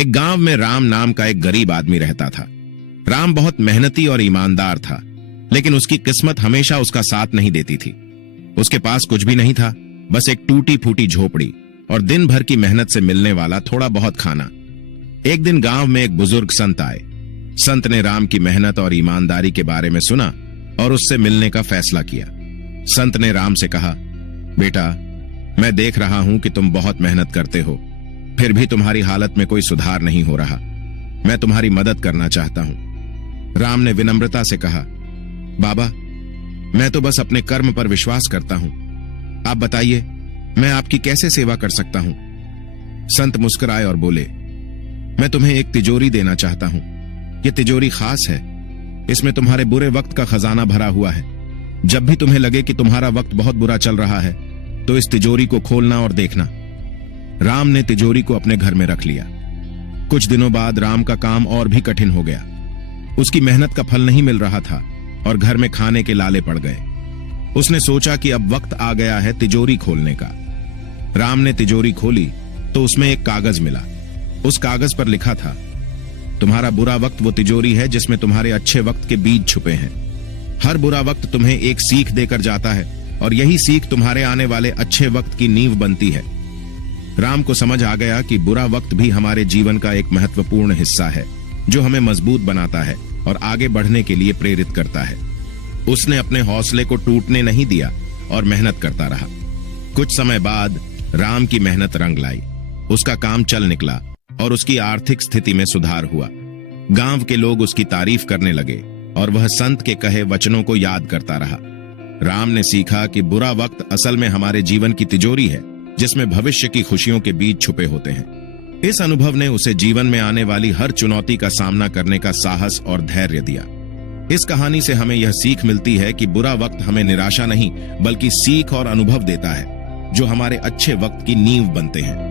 एक गांव में राम नाम का एक गरीब आदमी रहता था। राम बहुत मेहनती और ईमानदार था, लेकिन उसकी किस्मत हमेशा उसका साथ नहीं देती थी। उसके पास कुछ भी नहीं था, बस एक टूटी फूटी झोपड़ी और दिन भर की मेहनत से मिलने वाला थोड़ा बहुत खाना। एक दिन गांव में एक बुजुर्ग संत आए। संत ने राम की मेहनत और ईमानदारी के बारे में सुना और उससे मिलने का फैसला किया। संत ने राम से कहा, बेटा, मैं देख रहा हूं कि तुम बहुत मेहनत करते हो, फिर भी तुम्हारी हालत में कोई सुधार नहीं हो रहा। मैं तुम्हारी मदद करना चाहता हूं। राम ने विनम्रता से कहा, बाबा, मैं तो बस अपने कर्म पर विश्वास करता हूं। आप बताइए, मैं आपकी कैसे सेवा कर सकता हूं? संत मुस्कुराए और बोले, मैं तुम्हें एक तिजोरी देना चाहता हूं। यह तिजोरी खास है, इसमें तुम्हारे बुरे वक्त का खजाना भरा हुआ है। जब भी तुम्हें लगे कि तुम्हारा वक्त बहुत बुरा चल रहा है, तो इस तिजोरी को खोलना और देखना। राम ने तिजोरी को अपने घर में रख लिया। कुछ दिनों बाद राम का काम और भी कठिन हो गया। उसकी मेहनत का फल नहीं मिल रहा था और घर में खाने के लाले पड़ गए। उसने सोचा कि अब वक्त आ गया है तिजोरी खोलने का। राम ने तिजोरी खोली तो उसमें एक कागज मिला। उस कागज पर लिखा था, तुम्हारा बुरा वक्त वो तिजोरी है जिसमें तुम्हारे अच्छे वक्त के बीज छुपे हैं। हर बुरा वक्त तुम्हें एक सीख देकर जाता है और यही सीख तुम्हारे आने वाले अच्छे वक्त की नींव बनती है। राम को समझ आ गया कि बुरा वक्त भी हमारे जीवन का एक महत्वपूर्ण हिस्सा है, जो हमें मजबूत बनाता है और आगे बढ़ने के लिए प्रेरित करता है। उसने अपने हौसले को टूटने नहीं दिया और मेहनत करता रहा। कुछ समय बाद राम की मेहनत रंग लाई। उसका काम चल निकला और उसकी आर्थिक स्थिति में सुधार हुआ। गांव के लोग उसकी तारीफ करने लगे और वह संत के कहे वचनों को याद करता रहा। राम ने सीखा कि बुरा वक्त असल में हमारे जीवन की तिजोरी है, जिसमें भविष्य की खुशियों के बीज छुपे होते हैं। इस अनुभव ने उसे जीवन में आने वाली हर चुनौती का सामना करने का साहस और धैर्य दिया। इस कहानी से हमें यह सीख मिलती है कि बुरा वक्त हमें निराशा नहीं, बल्कि सीख और अनुभव देता है, जो हमारे अच्छे वक्त की नींव बनते हैं।